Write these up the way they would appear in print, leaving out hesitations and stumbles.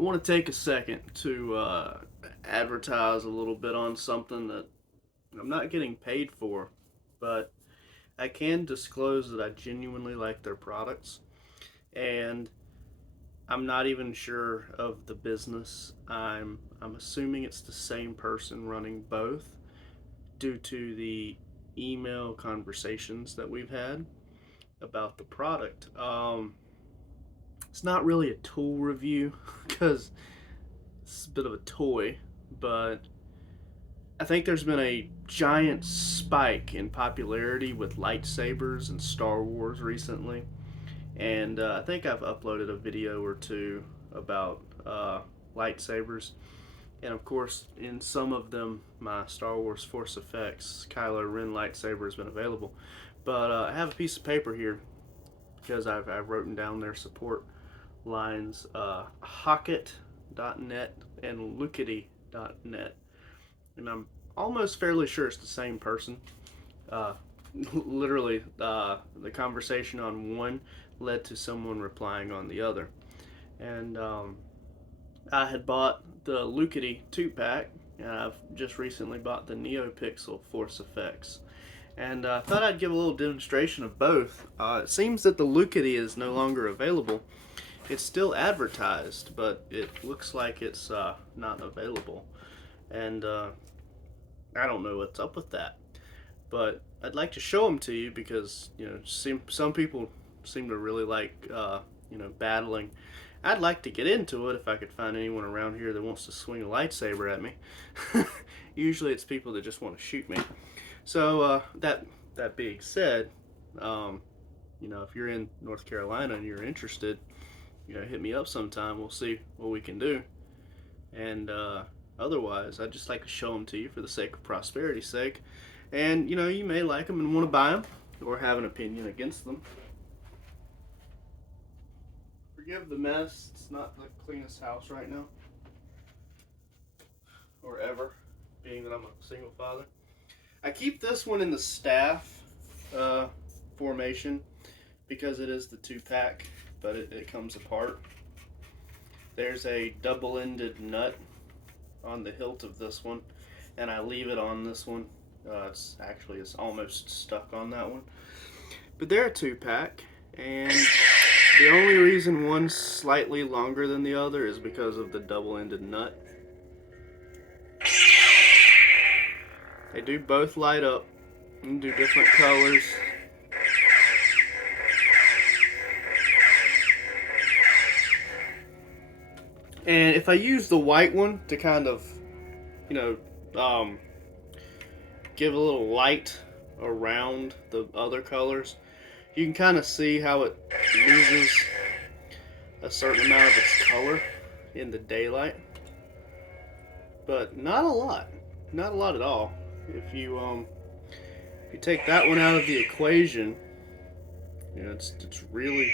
I want to take a second to advertise a little bit on something that I'm not getting paid for, but I can disclose that I genuinely like their products, and I'm not even sure of the business. I'm assuming it's the same person running both due to the email conversations that we've had about the product. It's not really a tool review because it's a bit of a toy, but I think there's been a giant spike in popularity with lightsabers and Star Wars recently, and I think I've uploaded a video or two about lightsabers, and of course, in some of them, my Star Wars Force Effects Kylo Ren lightsaber has been available. But I have a piece of paper here because I've written down their support lines, Hocket.net and Lucity.net, and I'm almost fairly sure it's the same person. Uh, Literally, the conversation on one led to someone replying on the other, and I had bought the Lucity 2-pack, and I've just recently bought the Neopixel Force Effects. And I thought I'd give a little demonstration of both. It seems that the Lucity is no longer available. It's still advertised, but it looks like it's not available. And I don't know what's up with that. But I'd like to show them to you because some people seem to really like battling. I'd like to get into it if I could find anyone around here that wants to swing a lightsaber at me. Usually it's people that just want to shoot me. So that being said, if you're in North Carolina and you're interested, hit me up sometime. We'll see what we can do. And otherwise, I'd just like to show them to you for the sake of prosperity's sake. And you may like them and want to buy them, or have an opinion against them. Forgive the mess. It's not the cleanest house right now, or ever, being that I'm a single father. I keep this one in the staff formation because it is the 2-pack, but it comes apart. There's a double-ended nut on the hilt of this one, and I leave it on this one. It's almost stuck on that one. But they're a 2-pack, and the only reason one's slightly longer than the other is because of the double-ended nut. They do both light up and do different colors. And if I use the white one to kind of, give a little light around the other colors, you can kind of see how it loses a certain amount of its color in the daylight. But not a lot. Not a lot at all. If you take that one out of the equation, it's really,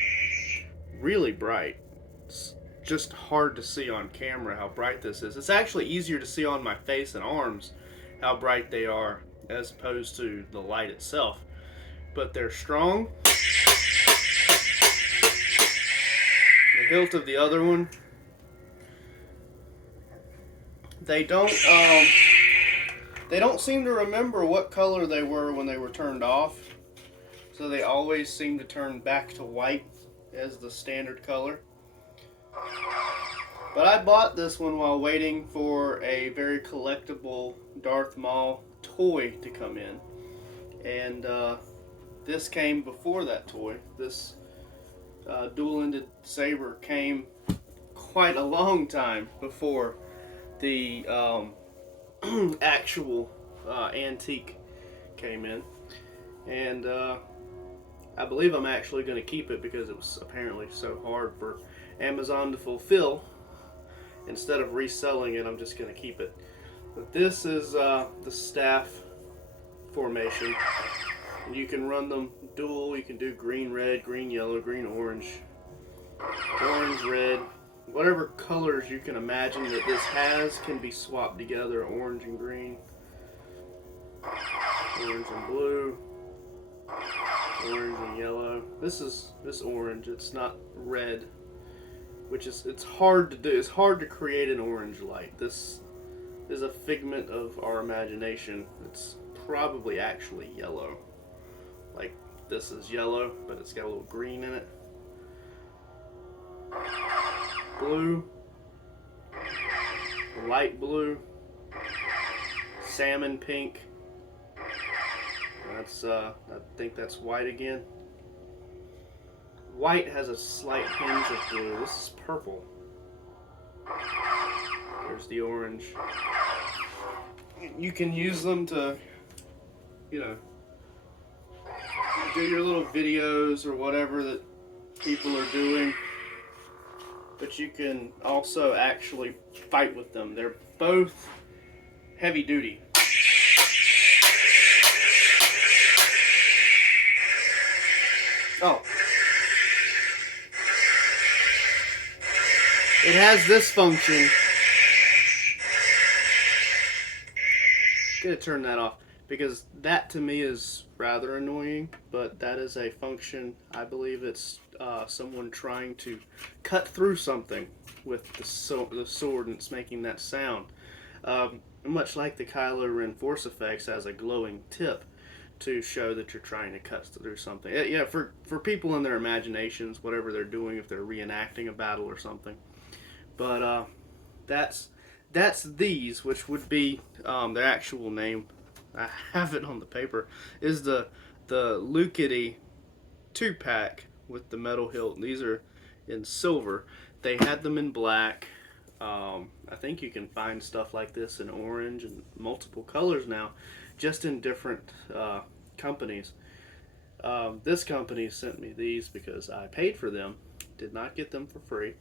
really bright. It's just hard to see on camera how bright this is. It's actually easier to see on my face and arms how bright they are as opposed to the light itself. But they're strong. The hilt of the other one, they don't seem to remember what color they were when they were turned off, so they always seem to turn back to white as the standard color. But I bought this one while waiting for a very collectible Darth Maul toy to come in, and this came before that toy. This dual-ended saber came quite a long time before the actual antique came in, and I believe I'm actually going to keep it because it was apparently so hard for Amazon to fulfill. Instead of reselling it, I'm just going to keep it. But this is the staff formation. And you can run them dual. You can do green, red, green, yellow, green, orange, orange, red. Whatever colors you can imagine that this has can be swapped together. Orange and green, orange and blue, orange and yellow. This orange. It's not red. which is, it's hard to do. It's hard to create an orange light. This is a figment of our imagination. It's probably actually yellow. Like, this is yellow, but it's got a little green in it. Blue, light blue, salmon pink. That's I think that's white again. White has a slight hinge of blue. This is purple. There's the orange. You can use them to, you know, do your little videos or whatever that people are doing. But you can also actually fight with them. They're both heavy duty. Oh. It has this function. I'm gonna turn that off because that to me is rather annoying, but that is a function. I believe it's someone trying to cut through something with the sword, and it's making that sound. Much like the Kylo Ren Force Effects has a glowing tip to show that you're trying to cut through something. Yeah, for people in their imaginations, whatever they're doing, if they're reenacting a battle or something. But that's these, which would be their actual name. I have it on the paper. Is the Lucity 2-pack with the metal hilt. These are in silver. They had them in black. I think you can find stuff like this in orange and multiple colors now, just in different companies. This company sent me these because I paid for them. Did not get them for free.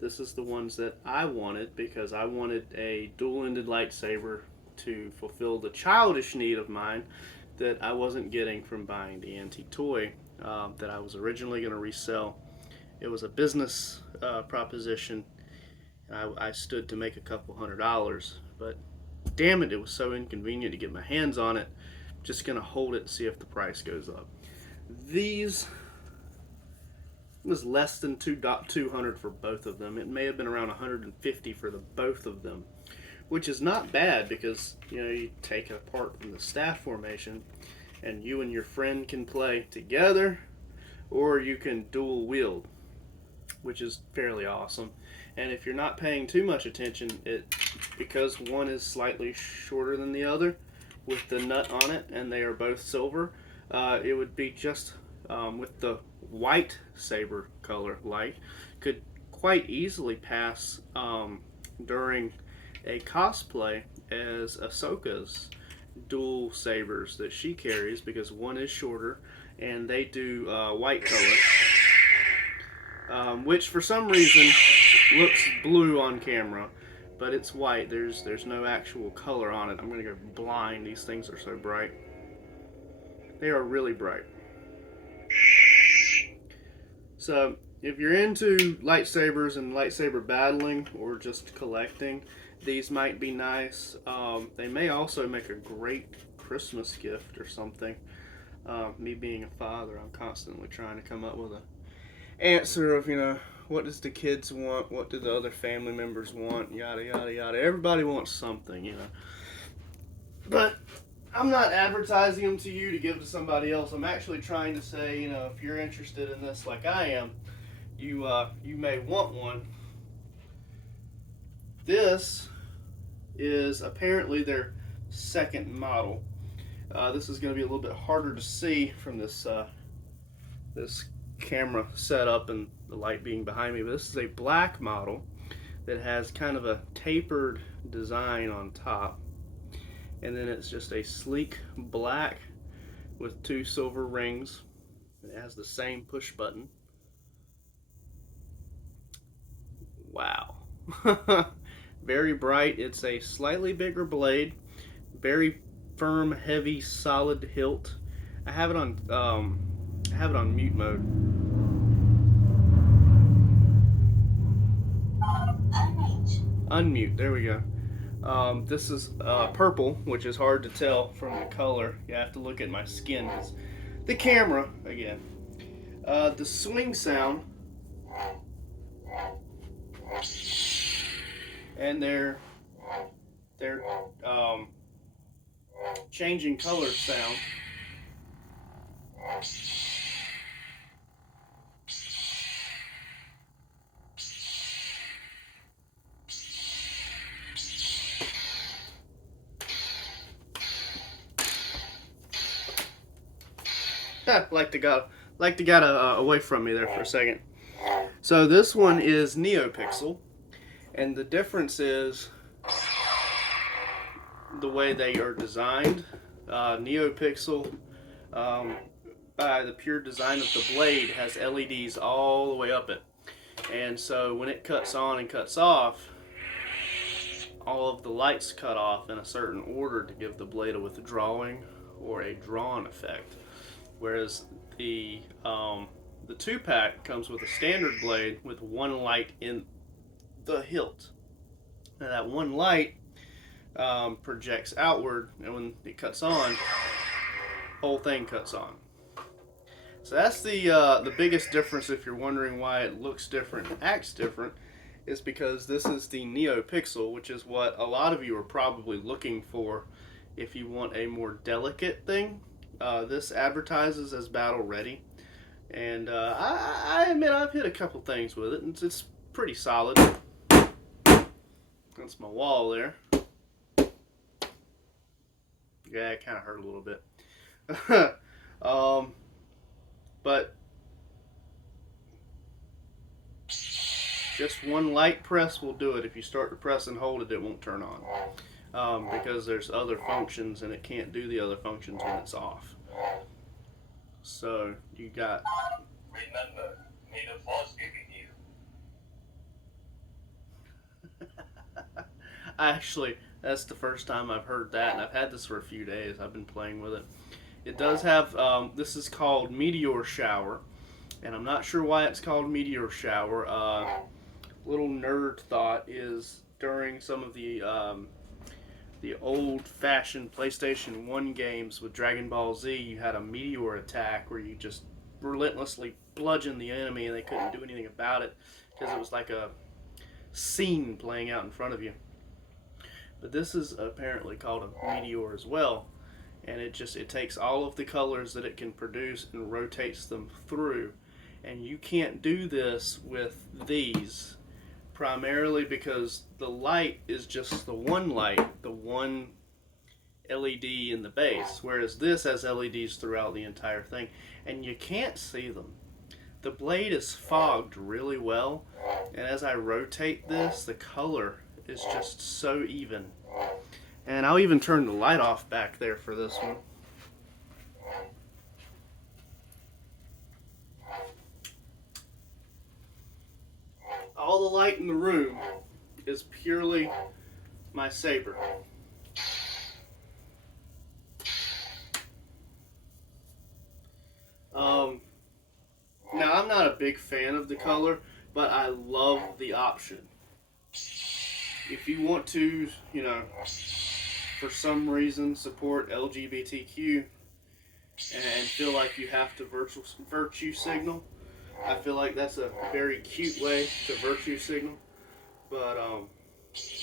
This is the ones that I wanted because I wanted a dual-ended lightsaber to fulfill the childish need of mine that I wasn't getting from buying the antique toy that I was originally going to resell. It was a business proposition. I stood to make a couple $100, but damn it, it was so inconvenient to get my hands on it. Just going to hold it and see if the price goes up. These was less than $200 for both of them. It may have been around $150 for the both of them, which is not bad because, you know, you take it apart from the staff formation and you and your friend can play together, or you can dual wield, which is fairly awesome. And if you're not paying too much attention, because one is slightly shorter than the other with the nut on it and they are both silver, it would be just with the white saber color light, could quite easily pass during a cosplay as Ahsoka's dual sabers that she carries, because one is shorter and they do white color, which for some reason looks blue on camera, but it's white. There's no actual color on it. I'm gonna go blind. These things are so bright. They are really bright. So if you're into lightsabers and lightsaber battling or just collecting, these might be nice. They may also make a great Christmas gift or something. Me being a father, I'm constantly trying to come up with an answer of, you know, what does the kids want? What do the other family members want? Yada, yada, yada. Everybody wants something, you know. But I'm not advertising them to you to give to somebody else. I'm actually trying to say, you know, if you're interested in this like I am, you may want one. This is apparently their second model. This is going to be a little bit harder to see from this this camera setup and the light being behind me, but this is a black model that has kind of a tapered design on top, and then it's just a sleek black with 2 silver rings. It has the same push button. Wow. Very bright. It's a slightly bigger blade, very firm, heavy, solid hilt. I have it on mute mode. Unmute. There we go. This is purple, which is hard to tell from the color. You have to look at my skin. The camera again. The swing sound and they're changing color sound. Like they got away from me there for a second. So this one is Neopixel, and the difference is the way they are designed. Neopixel, by the pure design of the blade, has LEDs all the way up it, and so when it cuts on and cuts off, all of the lights cut off in a certain order to give the blade a withdrawing or a drawn effect. Whereas the 2-pack comes with a standard blade with one light in the hilt. Now that one light projects outward, and when it cuts on, whole thing cuts on. So that's the biggest difference. If you're wondering why it looks different and acts different, is because this is the Neopixel, which is what a lot of you are probably looking for if you want a more delicate thing. This advertises as battle ready, and I admit I've hit a couple things with it, and it's pretty solid. That's my wall there. Yeah, it kind of hurt a little bit. But just one light press will do it. If you start to press and hold it, it won't turn on. Because there's other functions, and it can't do the other functions when it's off. So you got. Remember, may the force be with you. Actually, that's the first time I've heard that, and I've had this for a few days. I've been playing with it. It does have. This is called Meteor Shower, and I'm not sure why it's called Meteor Shower. Little nerd thought is during some of the old-fashioned PlayStation 1 games with Dragon Ball Z, you had a meteor attack where you just relentlessly bludgeon the enemy and they couldn't do anything about it because it was like a scene playing out in front of you. But this is apparently called a meteor as well, and it takes all of the colors that it can produce and rotates them through. And you can't do this with these, primarily because the light is just the one light, the one LED in the base, whereas this has LEDs throughout the entire thing, and you can't see them. The blade is fogged really well, and as I rotate this, the color is just so even. And I'll even turn the light off back there for this one. All the light in the room is purely my saber. Now, I'm not a big fan of the color, but I love the option. If you want to, for some reason support LGBTQ and feel like you have to virtue signal, I feel like that's a very cute way to virtue signal. But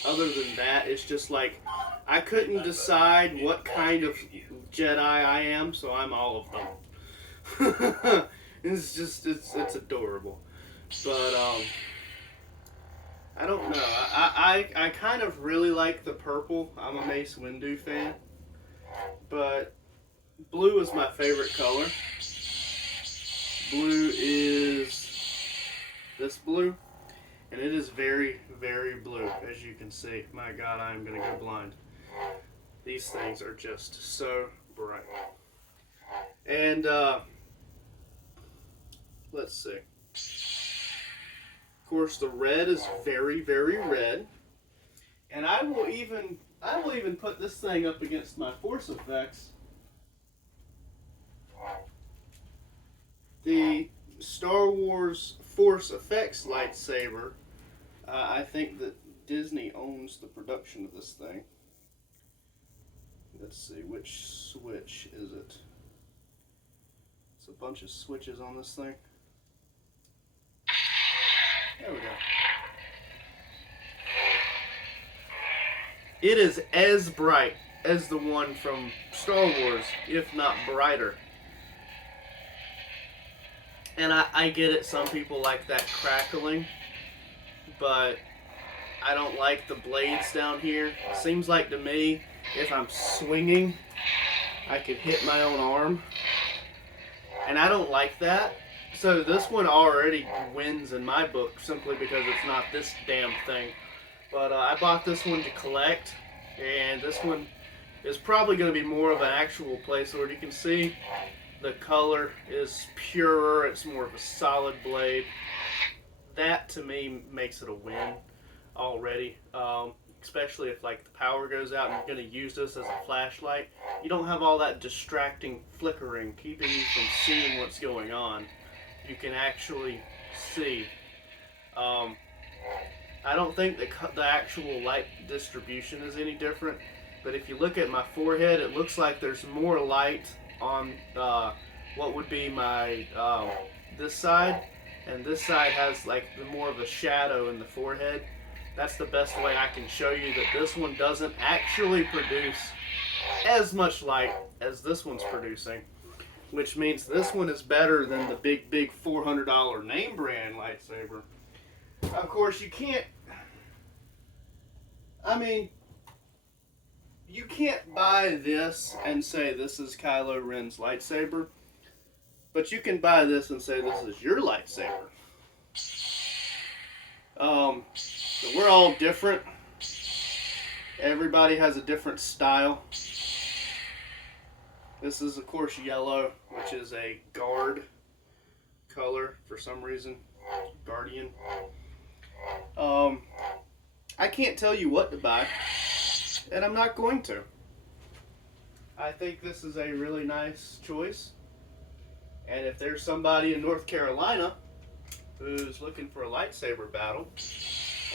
other than that, it's just like I couldn't decide what kind of Jedi I am, so I'm all of them. It's adorable. But I don't know. I kind of really like the purple. I'm a Mace Windu fan. But blue is my favorite color. Blue is this blue. And it is very, very blue, as you can see. My God, I am going to go blind. These things are just so bright. And let's see. Of course, the red is very, very red. And I will even put this thing up against my force effects. The Star Wars Force Effects lightsaber. I think that Disney owns the production of this thing. Let's see, which switch is it? It's a bunch of switches on this thing. There we go. It is as bright as the one from Star Wars, if not brighter. And I get it, some people like that crackling, but I don't like the blades down here. Seems like to me, if I'm swinging, I could hit my own arm. And I don't like that. So this one already wins in my book simply because it's not this damn thing. But I bought this one to collect, and this one is probably going to be more of an actual play sword. You can see the color is purer. It's more of a solid blade. That to me makes it a win already. Especially if like the power goes out and you're going to use this as a flashlight. You don't have all that distracting flickering keeping you from seeing what's going on. You can actually see. I don't think the actual light distribution is any different, but if you look at my forehead, it looks like there's more light on what would be my this side, and this side has like more of a shadow in the forehead. That's the best way I can show you that this one doesn't actually produce as much light as this one's producing, which means this one is better than the big $400 name brand lightsaber. Of course, you can't, I mean, you can't buy this and say this is Kylo Ren's lightsaber, but you can buy this and say this is your lightsaber. So we're all different. Everybody has a different style. This is, of course, yellow, which is a guard color for some reason. Guardian. I can't tell you what to buy, and I'm not going to. I think this is a really nice choice. And if there's somebody in North Carolina who's looking for a lightsaber battle,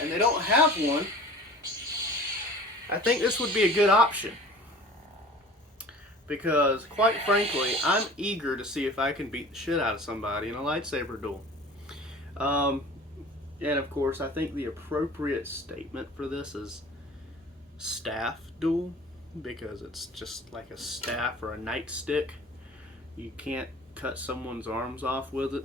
and they don't have one, I think this would be a good option. Because, quite frankly, I'm eager to see if I can beat the shit out of somebody in a lightsaber duel. And of course, I think the appropriate statement for this is staff duel, because it's just like a staff or a nightstick. You can't cut someone's arms off with it.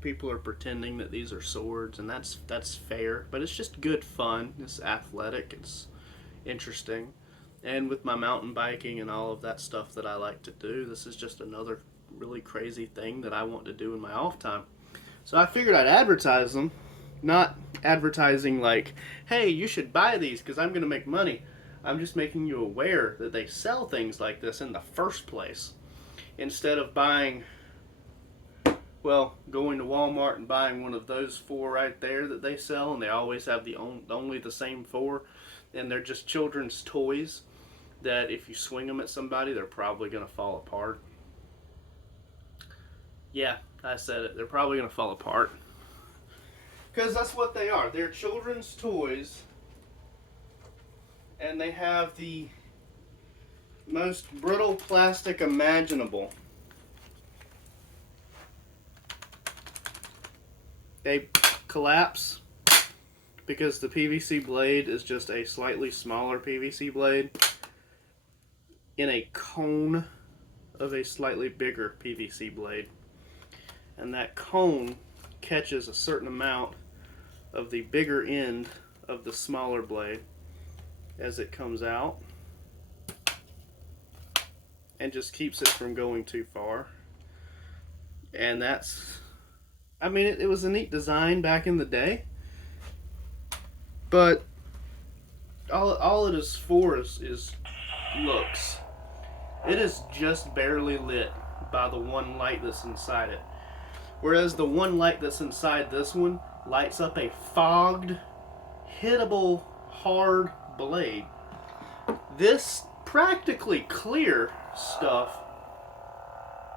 People are pretending that these are swords, and that's fair, but it's just good fun. It's athletic, it's interesting. And with my mountain biking and all of that stuff that I like to do, this is just another really crazy thing that I want to do in my off time. So I figured I'd advertise them, not advertising like, hey, you should buy these because I'm going to make money. I'm just making you aware that they sell things like this in the first place. Instead of buying, well, going to Walmart and buying one of those 4 right there that they sell, and they always have only the same 4, and they're just children's toys that if you swing them at somebody, they're probably going to fall apart. Yeah, I said it. They're probably going to fall apart. Because that's what they are. They're children's toys, and they have the most brittle plastic imaginable. They collapse because the PVC blade is just a slightly smaller PVC blade in a cone of a slightly bigger PVC blade. And that cone catches a certain amount of the bigger end of the smaller blade as it comes out, and just keeps it from going too far. And that's, I mean, it was a neat design back in the day, but all it is for is looks. It is just barely lit by the one light that's inside it. Whereas the one light that's inside this one lights up a fogged, hittable, hard blade. This practically clear stuff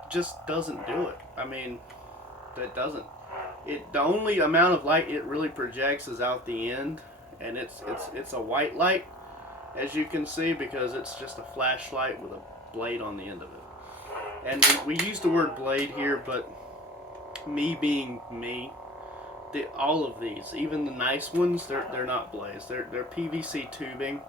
just doesn't do it. I mean, that doesn't. The only amount of light it really projects is out the end, and it's a white light, as you can see, because it's just a flashlight with a blade on the end of it. And we use the word blade here, but me being me, all of these, even the nice ones, they're not blazed. They're PVC tubing.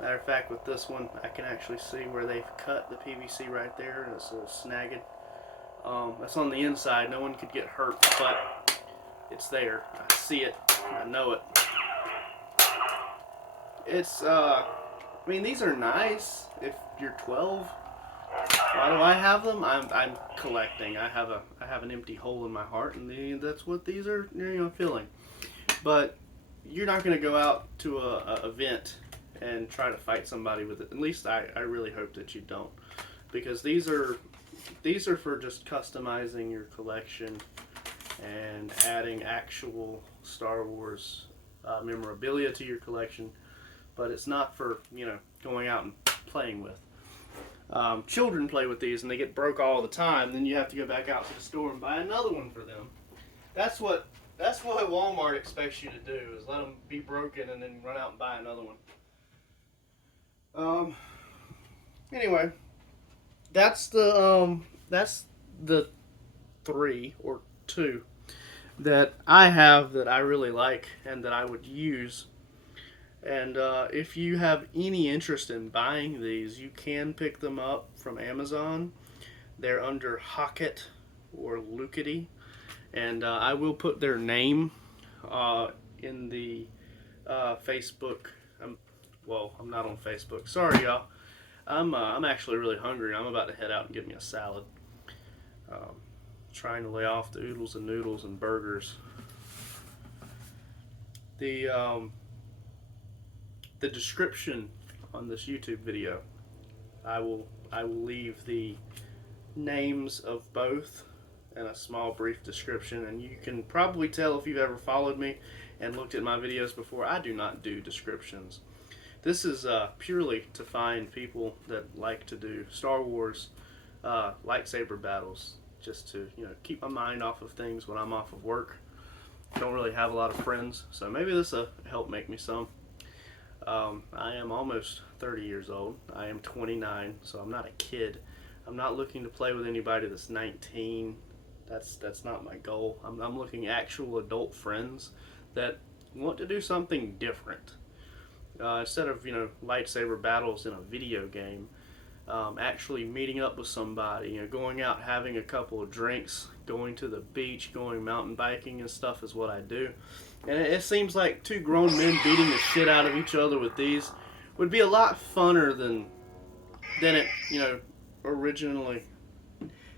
Matter of fact, with this one, I can actually see where they've cut the PVC right there, and it's a little snagged. That's on the inside. No one could get hurt, but it's there. I see it. I know it. It's I mean, these are nice if you're 12. Why do I have them? I'm collecting. I have an empty hole in my heart, and that's what these are, filling. But you're not going to go out to a event and try to fight somebody with it. At least I really hope that you don't, because these are for just customizing your collection and adding actual Star Wars memorabilia to your collection. But it's not for going out and playing with. Children play with these and they get broke all the time. Then you have to go back out to the store and buy another one for them. That's what Walmart expects you to do, is let them be broken and then run out and buy another one. Anyway, that's the 3 or 2 that I have that I really like and that I would use. And if you have any interest in buying these, you can pick them up from Amazon. They're under Hocket or Lukety. And I will put their name in the Facebook. I'm not on Facebook. Sorry, y'all. I'm actually really hungry. I'm about to head out and get me a salad. Trying to lay off the oodles and noodles and burgers. The description on this YouTube video, I will leave the names of both and a small brief description, and you can probably tell if you've ever followed me and looked at my videos before, I do not do descriptions. This is purely to find people that like to do Star Wars lightsaber battles, just to keep my mind off of things when I'm off of work. Don't really have a lot of friends, so maybe this will help make me some. I am almost 30 years old. I am 29, so I'm not a kid. I'm not looking to play with anybody that's 19. That's not my goal. I'm looking at actual adult friends that want to do something different. Instead of lightsaber battles in a video game, actually meeting up with somebody, going out, having a couple of drinks, going to the beach, going mountain biking and stuff is what I do. And it seems like 2 grown men beating the shit out of each other with these would be a lot funner than it originally.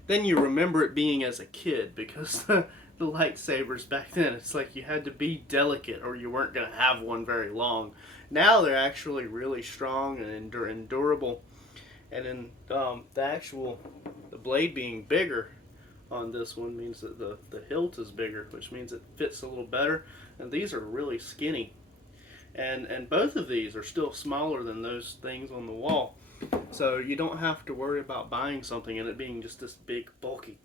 Then you remember it being as a kid, because the lightsabers back then, it's like you had to be delicate or you weren't going to have one very long. Now they're actually really strong and durable. And then the blade being bigger on this one means that the hilt is bigger, which means it fits a little better. And these are really skinny. And both of these are still smaller than those things on the wall. So you don't have to worry about buying something and it being just this big, bulky,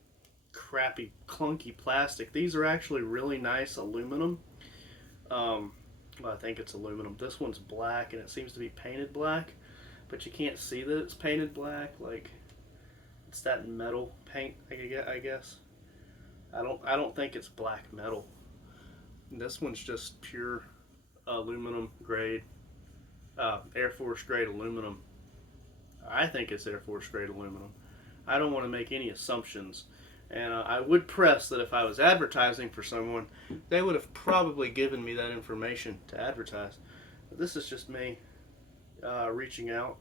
crappy, clunky plastic. These are actually really nice aluminum. Well, I think it's aluminum. This one's black and it seems to be painted black, but you can't see that it's painted black. Like, it's that metal paint, I guess. I don't think it's black metal. And this one's just pure aluminum grade, Air Force grade aluminum. I think it's Air Force grade aluminum. I don't want to make any assumptions. And I would press that if I was advertising for someone, they would have probably given me that information to advertise. But this is just me reaching out.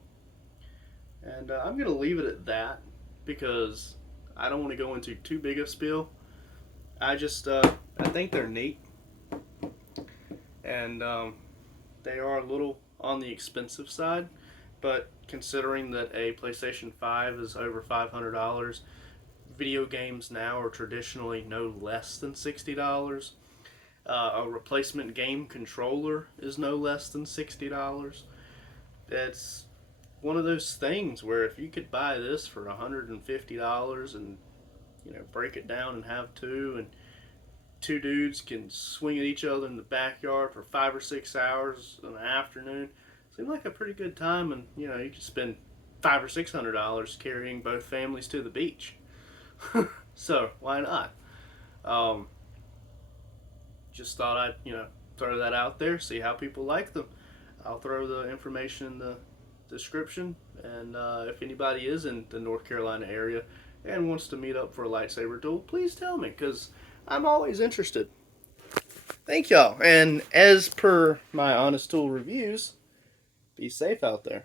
And I'm going to leave it at that, because I don't want to go into too big a spiel. I think they're neat. And they are a little on the expensive side, but considering that a PlayStation 5 is over $500, video games now are traditionally no less than $60. A replacement game controller is no less than $60. It's one of those things where if you could buy this for $150 and break it down and have 2, and 2 dudes can swing at each other in the backyard for 5 or 6 hours in the afternoon, seemed like a pretty good time. And you could spend $500 or $600 carrying both families to the beach. So why not? just thought I'd, throw that out there, see how people like them. I'll throw the information in the description, and if anybody is in the North Carolina area and wants to meet up for a lightsaber duel, please tell me, because I'm always interested. Thank y'all, and as per my Honest Tool reviews, be safe out there.